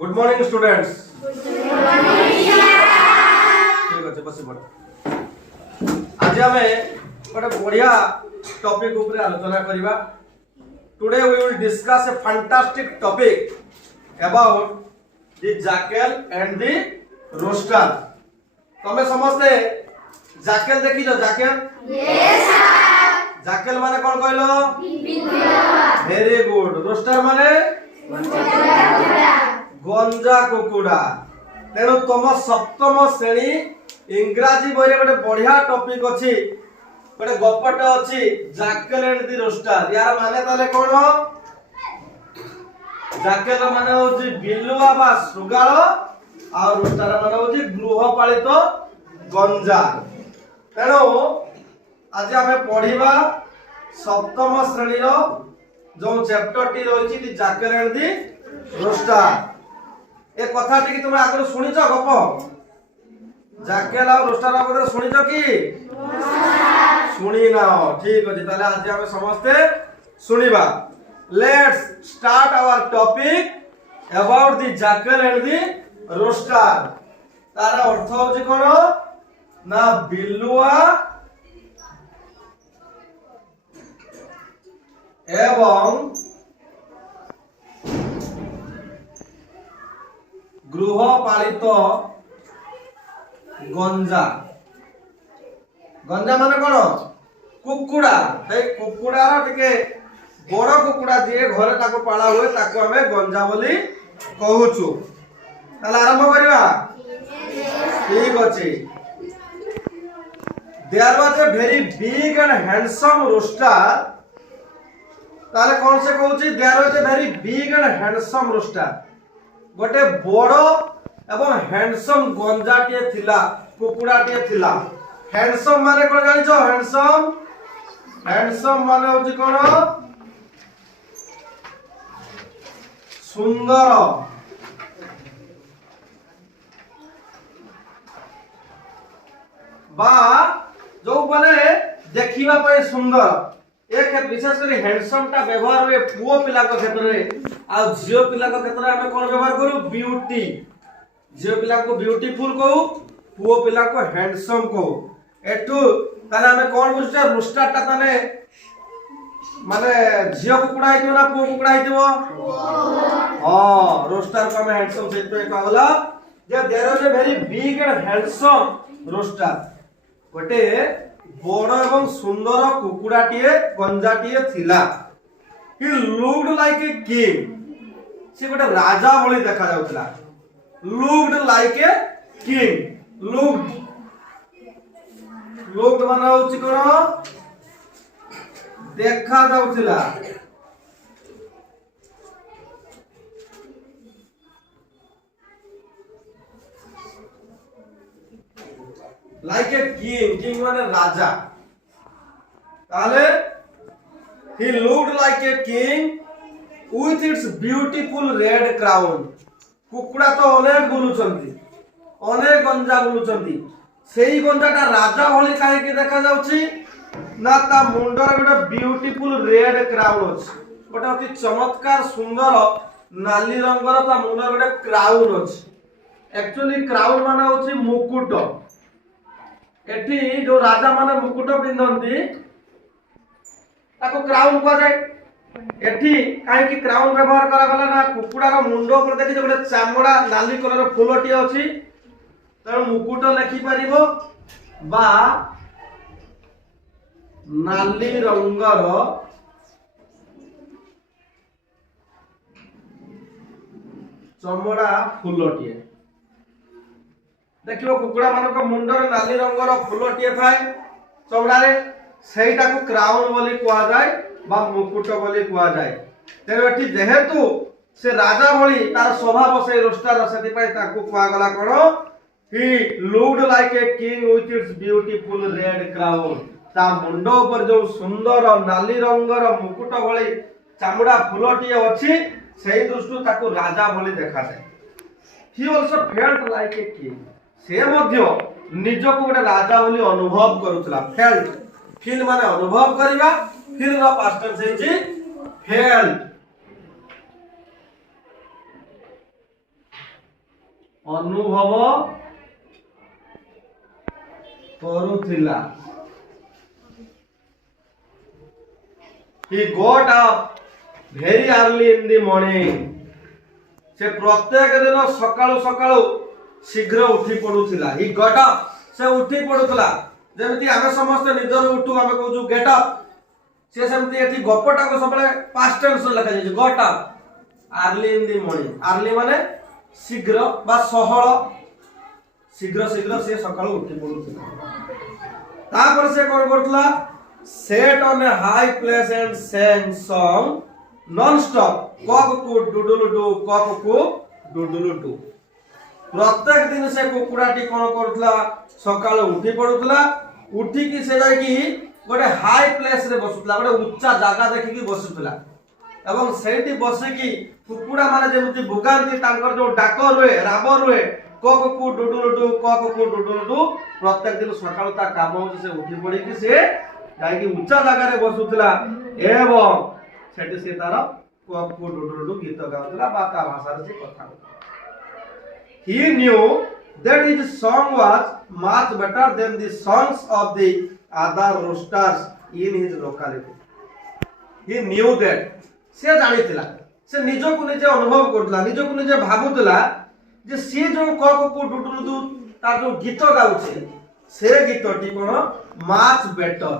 Good morning students. ठीक अच्छे बस पड़ आज आम गोटे बढ़िया टॉपिक ऊपर आलोचना करवा। Today we will discuss a fantastic topic about the jackal and the rooster. तमे समझते जैकल देखी जो जैकल? Yes sir. जैकल माने कोन कहलो? बिल्ली। Very good. रोस्टर माने गंजा कुकुड़ा। तेणु तुम सप्तम श्रेणी इंग्राजी बही गोटे बढ़िया टॉपिक अच्छी, गोटे गपटे अच्छी जैकल एंड द रोस्टर। यार माने ताले कोन? जैकल माने होची बिलुआ बा सुगाळ और रोस्टर माने होची गृहपालित गंजा। तेणु आज आमे पढ़िबा सप्तम श्रेणी रो जो चैप्टर टी रहिछि the jackal and the rooster. ए कथा टी तुम आगर सुनिछ गप? जैकल और रोस्टर आगर सुनिछ कि? सुनी ना? ठीक अछि, ताले आज हम समझते सुनिबा। Let's start our topic about the jackal and the rooster. तार अर्थ होछि कोन ना बिलुआ एवं गृहपालित गंजा। गंजा माने कोन? कुकुड़ा। ए कुकुड़ा टिके बड़ कुकुड़ा जे घरे ताको पाला हुए ताको हमें गंजा बोली कहूछु। ताले आरंभ करिवा? ठीक अछि। There was a very big and handsome rooster. ताले कौन से कहूची? There was a very big and handsome rooster. गोटे बड़ एवं हैंडसम गंजा टे थिला, कुकुड़ा टे थिला। हैंडसम माने कोन जानिछो? हैंडसम हैंडसम माने होची कोन? सुंदर। बा जो माने देखिबा पय सुंदर। एक विशेष कर हैंडसम टा व्यवहार हुए पुओ पिला को क्षेत्र रे आ झियो पिला को क्षेत्र रे हमें कोन व्यवहार करू? ब्यूटी। झियो पिला को ब्यूटीफुल कहू, पुओ पिला को हैंडसम कहू। एटू ताले हमें कोन बुझते? रोस्टर टा ताने माने झियो कुकुड़ा हितो ना पुओ कुकुड़ा हितो? हां, रोस्टर को हमें हैंडसम से पे कहला जे there is a very big and handsome rooster. गोटे बड़ एवं सुंदर कुकुड़ाटीए गंजाटीए थिला। He looked like a king. से गोटे राजा भली देखा जाउतला। Looked like a king. Looked माने होची कोन? देखा जाउतला। Like a king. किंग माने राजा। ताले he looked like a king with its beautiful red crown। कुकुड़ा तो अनेक बुलुचंती, अनेक गंजा बुलुचंती। सेही गंजाटा राजा भली काहे के देखा जाउची ना ता मुंडर गोटे ब्यूटीफुल रेड क्राउन अछि। गोटे अति चमत्कार सुंदर नाली रंगर ता मुंडर गोटे क्राउन अछि। एक्चुअली क्राउन माने होची मुकुट। एठी जो राजा माने मुकुट पिंधंती ताको क्राउन कह जाय। एठी काहे कि क्राउन व्यवहार करा गला ना कुकुडार मुंडो पर देखि जे गोटे चामड़ा नाली कलर फुलटी अछि, त मुकुट लेखि परिबो बा नाली रंगर चमड़ा फुलटी। देखियो कुकुड़ा मानक मुंडर नाली रंगर फुलटी थाए चमड़ा रे, सेटा को क्राउन बोली कहा जाय बा मुकुट बोली कहा जाय। तेरे एठी जेहेतु से राजा भली तार स्वभाव से रोस्टर सेति पय ताको कहा गला कोन? He looked like a king with its beautiful red crown. ता मुंडो पर जो सुंदर नाली रंगर मुकुट भली चामड़ा फुलटी अछि सेही दृष्टि ताको राजा भली देखा जाय। ही also felt like a king. से मध्य निजको गोटे राजा बोली अनुभव करूतला। फेल्ट, फील माने अनुभव करिबा, फील रो पास्ट टेंस हे फेल्ट। ଅନୁଭବ କରୁଥିଲା। He got up very early in the morning. से प्रत्येक दिन सकाळु सकाळु शीघ्र उठी पडुथिला। He got up, से उठी पडुथिला। जेमिति आमे समस्त निदर उठु आमे कहू गेट अप, से सेमति एठी गपटा को सबले पास्ट टेंस लिखा जाय got up early in the morning. Early माने शीघ्र बा सहळ, शीघ्र शीघ्र से सकाळु उठी पडुथिला। तापर से कोन करथला, sat on a high place and sang song non stop, कक कु डुडुलु डु कक कु डुडुलु डु। प्रत्येक दिन से कुकुड़ाटी कोन करथला, सकाळु उठी पडुथला। उठी की से जाय की गोटे हाई प्लेस रे बसुथला, गोटे उच्चा जागा देखि की बसुथला एवं सेठी बसे की कुकुड़ा माने जेमिति भुगांती तांकर जो डाक रुए राब रुए कक कु डुडुलु डु कक कु डुडुलु डु। प्रत्येक दिन सकाळु ता काम होची से उठी पड़ी की से जाय की उच्चा जागा रे बसुथला एवं सेठी से तार कक कु डुडुलु डु गीत गाउथला बा ता भाषा रे से कथा। He knew that his song was much better than the songs of the other roosters in his locality. He knew that, से जानिथिला, से निजो को निजे अनुभव करथला, निजो को निजे भाबुथला जे से जो कक को डुडुलु डु तार जो गीत गाउछे से गीतटी कोन मच बेटर।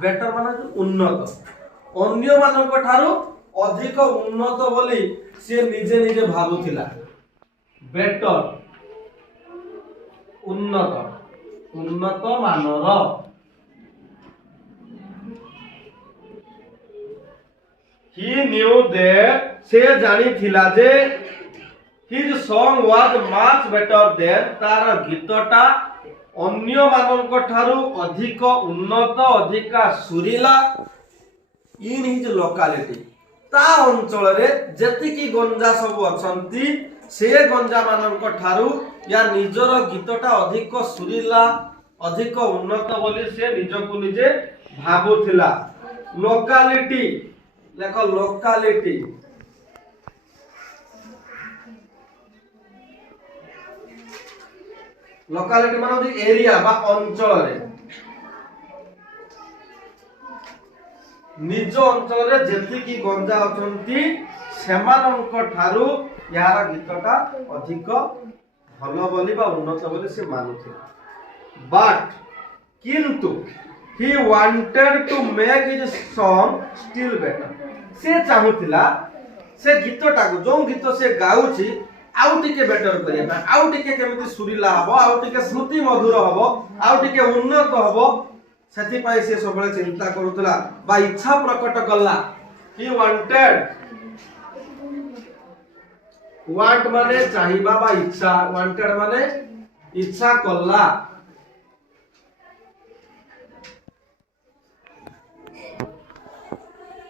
बेटर माने उन्नत, अन्य मानक ठारू अधिक उन्नत बोली से निजे निजे भाबुथला। बेटर उन्नत, उन्नत मानर। He knew that, से जानी थिला जे his song was much better than, तार गीतटा अन्य मानक ठारू अधिक उन्नत अधिक सुरीला in his locality, ता अंचल रे जेतिकी गंजा सब अछंती से गंजा मानक ठारू या निजर गीतटा अधिक सुरीला अधिक उन्नत बोली से निजको निजे भाबुथिला। लोकालिटी लेख, लोकालिटी लोकालिटी माने एरिया बा अंचल रे, निज अंचल रे जेतिकी गंजा अछंती सेमानक ठारू यार गीतटा अधिक भलो बोली बा उन्नत बोली से मानुथिला। बट किंतु he wanted to make his song still better, से चाहुथिला से गीतटा को जो गीत से गाउची आउ टिके बेटर करिया बा, आउ टिके केमिति सुरीला हबो, आउ टिके स्मृति मधुर हबो, आउ टिके उन्नत हबो, सेति पई से सबले चिंता करूतला बा इच्छा प्रकट कला। he wanted, वांट माने चाहिबा बा इच्छा, वांटेड माने इच्छा कला।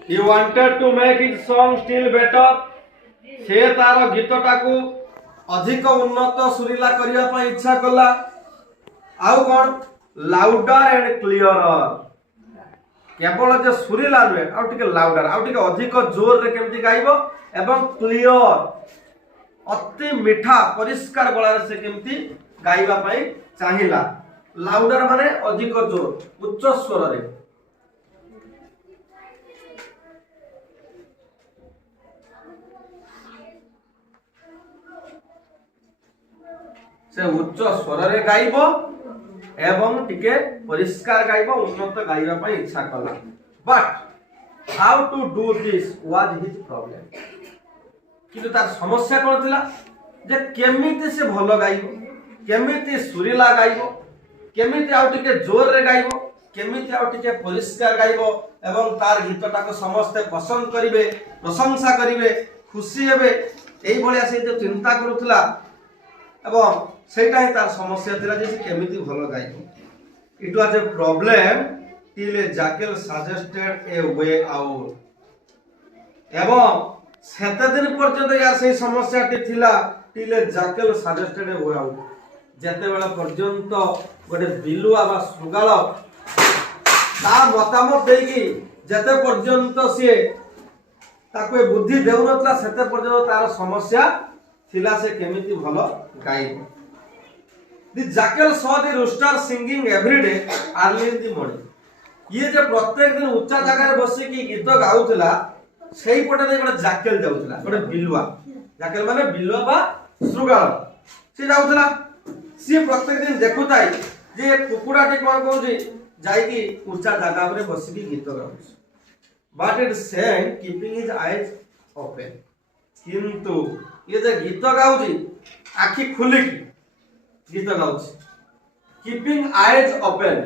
He wanted to make his song still better, से तार गीतटा को अधिक उन्नत सुरीला करिया पई इच्छा कला। आउ कोन लाउडर एंड क्लियरर, केवल जे सुरीला नुहे आउ टिके लाउडर आउ टिके अधिक जोर रे केमति गाइबो एवं क्लियर अति मीठा परिष्कार गळा से केमति गाइबा पई चाहिला। लाउडर माने अधिक जोर उच्च स्वर रे, से उच्च स्वर रे गाइबो एवं टिके परिष्कार गाइबो उन्नत गाइबा पई इच्छा कला। But how to do this was his problem, किंतु तार समस्या कोन थिला जे केमिति से भलो गाइबो, केमिति सुरीला गाइबो, केमिति आउ टिके जोर रे गाइबो, केमिति आउ टिके परिष्कार गाइबो एवं तार गीतटा को समस्त पसंद करिवे, प्रशंसा करिवे, खुशी हेबे, एई भलिया से जो चिंता करूथला एवं सेटा ही तार समस्या थिला जे केमिति भलो गाइबो। It was a problem till a jackal suggested a way out, एवं सेते दिन पर्यंत यार से समस्याटी थिला till a jackal suggested a way out, जेते बेला पर्यंत गोटे बिलुआ बा सुगाल ता मतामत देकी जेते पर्यंत से ताको बुद्धि देउनतला सेते पर्यंत तार समस्या थिला से केमिति भलो गाइबो। The jackal saw the rooster singing every day early in the morning. ये जे प्रत्येक दिन उच्चा जगह रे बसी की गीत गाउतला सेही पटे दे गोटे जैकल जाउतला, गोटे बिलुआ। जैकल माने बिलुआ बा श्रुगाळ से जाउतला। सी प्रत्येक दिन देखुताई जे कुकुडाटी कोन कहूची जाई की उच्चा जगह रे बसी की गीत गाउछ। But it sang keeping his eyes open. किंतु ये जो गीत गाउची आखि खुली गीत गाउची, keeping eyes open.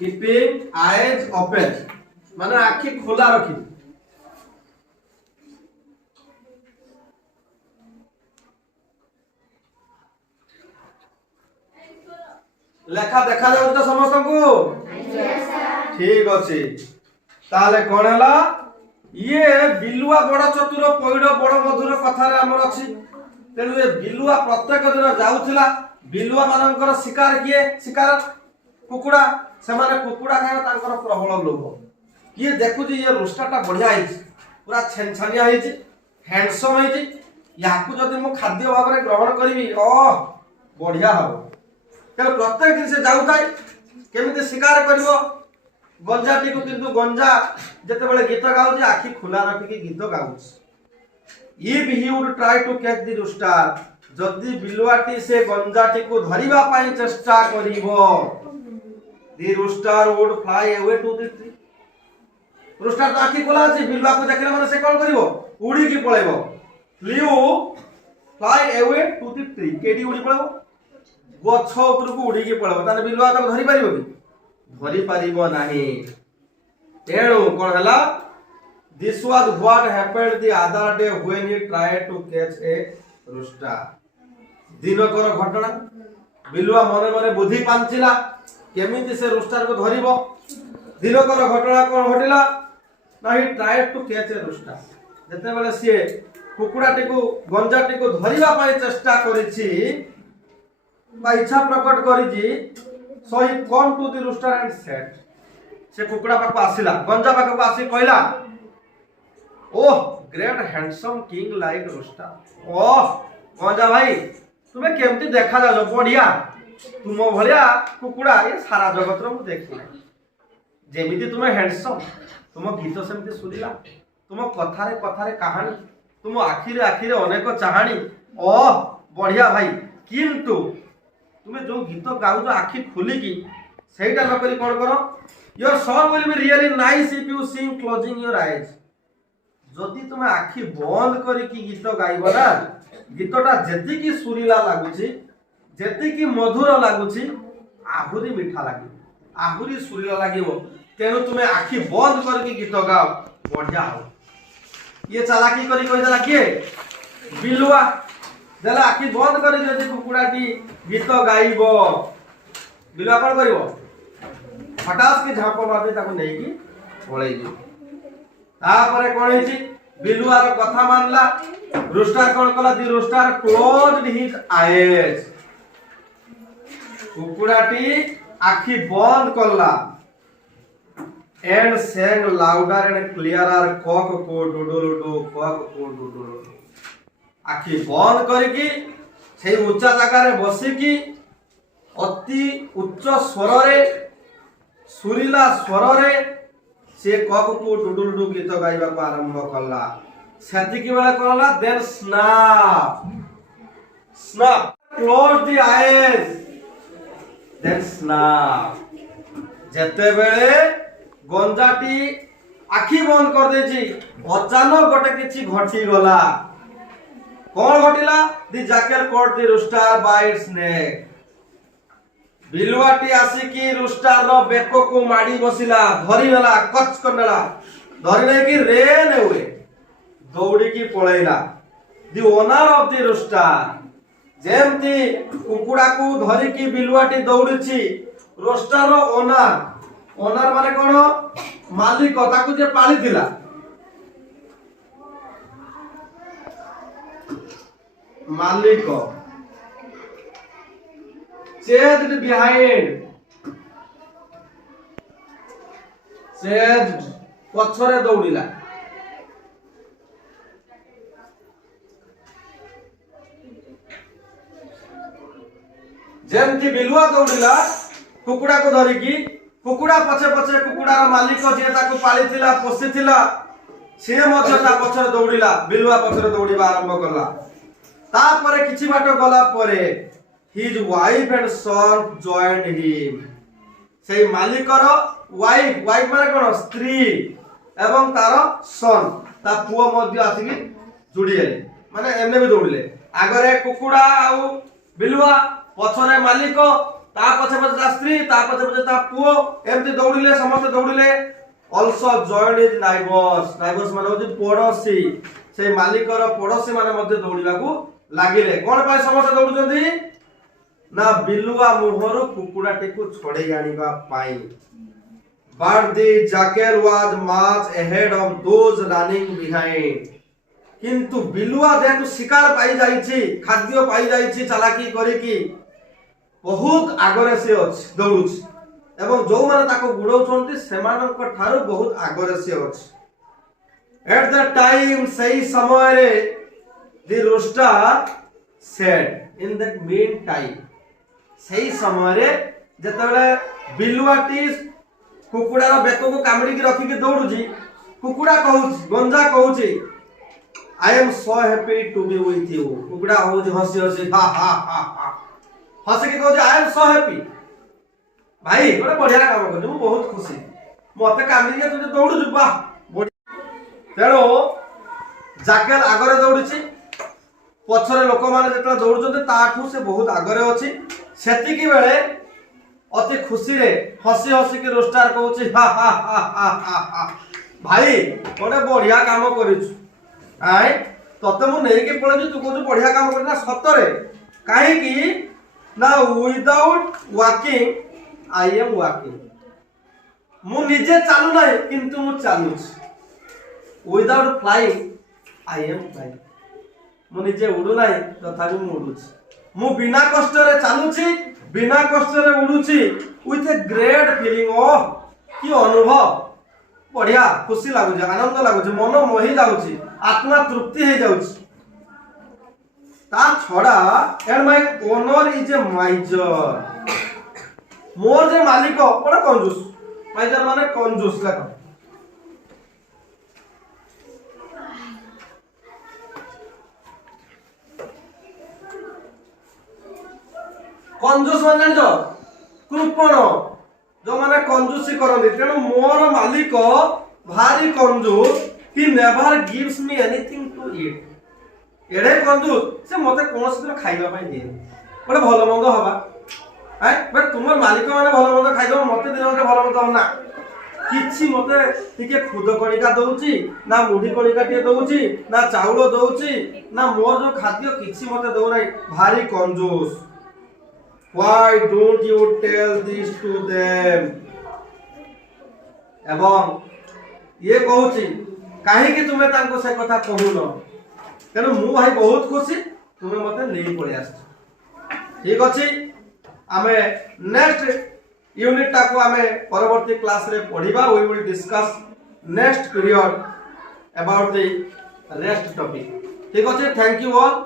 Keeping eyes open माने आखि खुला रखी। लेखा देखा जाउछ त समस्त को ठीक अछि। ताले कोन हला ये बिलुआ बड़ चतुर पइड बड़ मधुर कथा रे हमर अछि। तेनु ए बिलुआ प्रत्येक दिन जाउथिला। बिलुआ मानकर शिकार किए शिकार कुकुडा, से माने कुकुडा खाय तांकर प्रबल लोभ। ये देखु जे ये रोस्टाटा बढ़िया आइछ, पूरा छेनछानिया आइछ, हैंडसम आइछ। याकू जदि मो खाद्य भाव रे ग्रहण करबी ओह बढ़िया हबो। तेरे प्रत्येक दिन से जाउताई केमिति शिकार करिवो गंजाटी को। किंतु गंजा जते बेले गीत गाउची आखि खुला रखी के गीत गाउची। If he would try to catch the rooster, जदि बिलुआटी से गंजाटी को धरिबा पई चेष्टा करिवो, the rooster would fly away to the tree. Rooster तो आखि खुला अछि, बिलुआ को देखले माने से कोन करिवो उड़ी की पळेबो। Fly away to the tree केडी उड़ी पळेबो गछ ऊपर को उड़ी के पळेबो। ताने बिलुआ तक धरि पारिबो कि धरि पारिबो नाही। तेणु कोन हला this was what happened the other day when he tried to catch a rooster. दिनकर घटना बिलुआ मने मने बुद्धि पांचिला केमिति से रूस्टर को धरिबो। दिनकर घटना कोन घटिला ना he tried to catch a rooster. जते बेले से कुकुडाटी को गंजाटी को धरिबा पई चेष्टा करिछि बा इच्छा प्रकट करिछि, so he come to the rooster and said. से कुकुडा पाक आसिला, गंजा पाक आसी कहला oh great handsome king like rooster. ओह गंजा भाई तुमे केमती देखा जाजो बढ़िया, तुम भलिया कुकुडा ये सारा जगत रो मु देखि नै। जेमिति तुमे हैंडसम, तुम गीत सेमती सुनिला, तुम कथारे कथारे कहानी, तुम आखिरे आखिरे अनेक चाहानी। ओह बढ़िया भाई, किंतु तुमे जो गीत गाउछ आखि खुली की सेटा न करी कोन करो, your song will be really nice if you sing closing your eyes. जदि तुमे आखि बंद करी की गीत गाइबो ना, गीतटा जेति की सुरीला लागुची, जेति की मधुर लागुची, आहुरी मीठा लागिबो, आहुरी सुरीला लागिबो। तेनु तुमे आखि बंद करके गीत गाओ बढ़िया हो। ये चालाकी करी कहि देला के बिलुआ देला आखि बंद करी जदि कुकुडाटी गीत गाइबो, बिलुआ कोन करिवो हटास के झाप मारबे ताको नै की पळेई जी। तापरे कोन हिची बिलुआर कथा मानला। रूस्टर कोन कला दी रूस्टर क्लोज्ड हिज आईज। कुकुडाटी आखि बंद करला and sang louder and clearer cock को डुडुडु cock को डुडुडु। आखि बंद करके से उच्च जगह रे बसी की अति उच्च स्वर रे सुरीला स्वर रे से कक को डुडुडु गीत गाइबा को आरंभ करला। सेति की बेला करला then snap snap close the eyes then snap. जेते बेले गंजाटी आखि बंद कर देछि अचानक गोटे किछि घटी गला। कौन घटिला the jackal caught the rooster by its neck. बिलुआटी आसी की रूस्टर रो बेको को माडी बसिला, धरि नेला, कच करनेला, धरि नै की रेन हुए दौड़ी की पळेला। The owner of the rooster जेमती कुकुडा को धरि की बिलुआटी दौड़िछि, रूस्टर रो ओनर, ओनर माने कोन मालिक ताकू जे पाली थिला, मालिक chased behind, chased ପଛରେ ଦୌଡ଼ିଲା। ଯେମିତି ବିଲୁଆ ଦୌଡ଼ିଲା କୁକୁଡ଼ାକୁ ଧରିକି, କୁକୁଡ଼ା ପଛେ ପଛେ କୁକୁଡ଼ାର ମାଲିକ ଯିଏ ତାକୁ ପାଳିଥିଲା ପୋଷିଥିଲା ସିଏ ମଧ୍ୟ ତା ପଛରେ ଦୌଡ଼ିଲା, ବିଲୁଆ ପଛରେ ଦୌଡ଼ିବା ଆରମ୍ଭ କଲା। ତାପରେ କିଛି ବାଟ ଗଲା ପରେ his wife and son joined him, ସେଇ ମାଲିକର ୱାଇଫ, ୱାଇଫ ମାନେ କଣ ସ୍ତ୍ରୀ, ଏବଂ ତାର ସନ୍ ତା ପୁଅ ମଧ୍ୟ ଆସିକି ଯୋଡ଼ିଲେ, ମାନେ ଏମାନେ ବି ଦୌଡ଼ିଲେ। ଆଗରେ କୁକୁଡ଼ା ଆଉ ବିଲୁଆ, ପଛରେ ମାଲିକ, ତା ପଛେ ପଛେ ତା ସ୍ତ୍ରୀ, ତା ପଛେ ପଛେ ତା ପୁଅ, ଏମିତି ଦୌଡ଼ିଲେ, ସମସ୍ତେ ଦୌଡ଼ିଲେ। also joined his neighbors, neighbors ମାନେ ହଉଛି ପଡୋଶୀ, ସେଇ ମାଲିକର ପଡୋଶୀ ମାନେ ମଧ୍ୟ ଦୌଡ଼ିବାକୁ ଲାଗିଲେ। କଣ ପାଇଁ ସମସ୍ତେ ଦୌଡୁଛନ୍ତି ନା ବିଲୁଆ ମୁହଁରୁ କୁକୁଡ଼ାଟିକୁ ଛଡେଇ ଆଣିବା ପାଇଁ। but the jackal was much ahead of those running behind, କିନ୍ତୁ ବିଲୁଆ ଯେହେତୁ ଶିକାର ପାଇ ଯାଇଛି, ଖାଦ୍ୟ ପାଇ ଯାଇଛି ଚାଲାକି କରିକି, ବହୁତ ଆଗରେ ସେ ଅଛି, ଦୌଡୁଛି, ଏବଂ ଯୋଉମାନେ ତାକୁ ଗୁଡଉଛନ୍ତି ସେମାନଙ୍କ ଠାରୁ ବହୁତ ଆଗରେ ସେ ଅଛି। at the time, ସେଇ ସମୟରେ the rooster said, in that meantime, ସେଇ ସମୟରେ ଯେତେବେଳେ ବିଲୁଆଟି କୁକୁଡ଼ାର ବେକକୁ କାମୁଡ଼ିକି ରଖିକି ଦୌଡୁଛି, କୁକୁଡ଼ା କହୁଛି, ଗଞ୍ଜା କହୁଛି I am so happy to be with you, କୁକୁଡ଼ା ହଉଛି ହସି ହସି ha ha ha ha ହସିକି କହୁଛି I am so happy, ଭାଇ ଗୋଟେ ବଢିଆ କାମ କରୁଛୁ, ମୁଁ ବହୁତ ଖୁସି, ମତେ କାମୁଡ଼ିକି ତୁ ଦୌଡୁଛୁ, ବାହ। ତେଣୁ ଜାକେଲ ଆଗରେ ଦୌଡୁଛି, ପଛରେ ଲୋକମାନେ ଯେତେବେଳେ ଦୌଡୁଛନ୍ତି ତାଠୁ ସେ ବହୁତ ଆଗରେ ଅଛି। ସେତିକି ବେଳେ ଅତି ଖୁସିରେ ହସି ହସିକି ରୋଷ୍ଟାର କହୁଛି ha ha ha ha ha, ଭାଇ ଗୋଟେ ବଢିଆ କାମ କରିଛୁ, ଆଇ ତତେ ମୁଁ ନେଇକି ପଳେଇଛି, ତୁ କହୁଛୁ ବଢିଆ କାମ କରିଛୁ। ନା ସତରେ, କାହିଁକି ନା without walking I am walking, ମୁଁ ନିଜେ ଚାଲୁ ନାହିଁ କିନ୍ତୁ ମୁଁ ଚାଲୁଛି। Without flying I am flying, ମୁଁ ନିଜେ ଉଡୁ ନାହିଁ ତଥାପି ମୁଁ ଉଡୁଛି। ମୁଁ ବିନା କଷ୍ଟରେ ଚାଲୁଛି, ବିନା କଷ୍ଟରେ ଉଡୁଛି, with a great feeling, ଓହ କି ଅନୁଭବ, ବଢିଆ ଖୁସି ଲାଗୁଛି, ଆନନ୍ଦ ଲାଗୁଛି, ମନ ମୋହି ଯାଉଛି, ଆତ୍ମା ତୃପ୍ତି ହେଇଯାଉଛି। ତା ଛଡା and my owner is a miser, ମୋର ଯେ ମାଲିକ ବଡ କଞ୍ଜୁସ, ମାଇଜର ମାନେ କଞ୍ଜୁସ। ଦେଖ କଞ୍ଜୁସ ମାନେ ଜାଣିଛ, କୃପଣ, ଯୋଉମାନେ କଞ୍ଜୁସି କରନ୍ତି। ତେଣୁ ମୋର ମାଲିକ ଭାରି କଞ୍ଜୁସ, he never gives me anything to eat, ଏଡେ କଞ୍ଜୁସ ସେ ମତେ କୌଣସି ଦିନ ଖାଇବା ପାଇଁ ଦିଏନି। ଗୋଟେ ଭଲ ମନ୍ଦ ହବା, ତୁମର ମାଲିକ ମାନେ ଭଲ ମନ୍ଦ ଖାଇଦବ, ମତେ ଦିନ ଭଲ ମନ୍ଦ ହବ ନା, କିଛି ମତେ ଟିକେ ଖୁଦ କଣିକା ଦଉଛି ନା, ମୁଢି କଣିକା ଟିକେ ଦଉଛି ନା, ଚାଉଳ ଦଉଛି ନା, ମୋର ଯୋଉ ଖାଦ୍ୟ କିଛି ମତେ ଦଉନାହିଁ, ଭାରି କଞ୍ଜୁସ। why don't you tell this to them, ଏବଂ ଇଏ କହୁଛି କାହିଁକି ତୁମେ ତାଙ୍କୁ ସେ କଥା କହୁନ, ତେଣୁ ମୁଁ ଭାଇ ବହୁତ ଖୁସି ତୁମେ ମତେ ନେଇ ପଳେଇ ଆସିଛ। ଠିକ ଅଛି, ଆମେ ନେକ୍ସଟ यूनिट टाको आमे परवर्ती क्लास रे पढ़िबा। We will discuss next period about the rest topic. ठीक अछि, थैंक यू ऑल।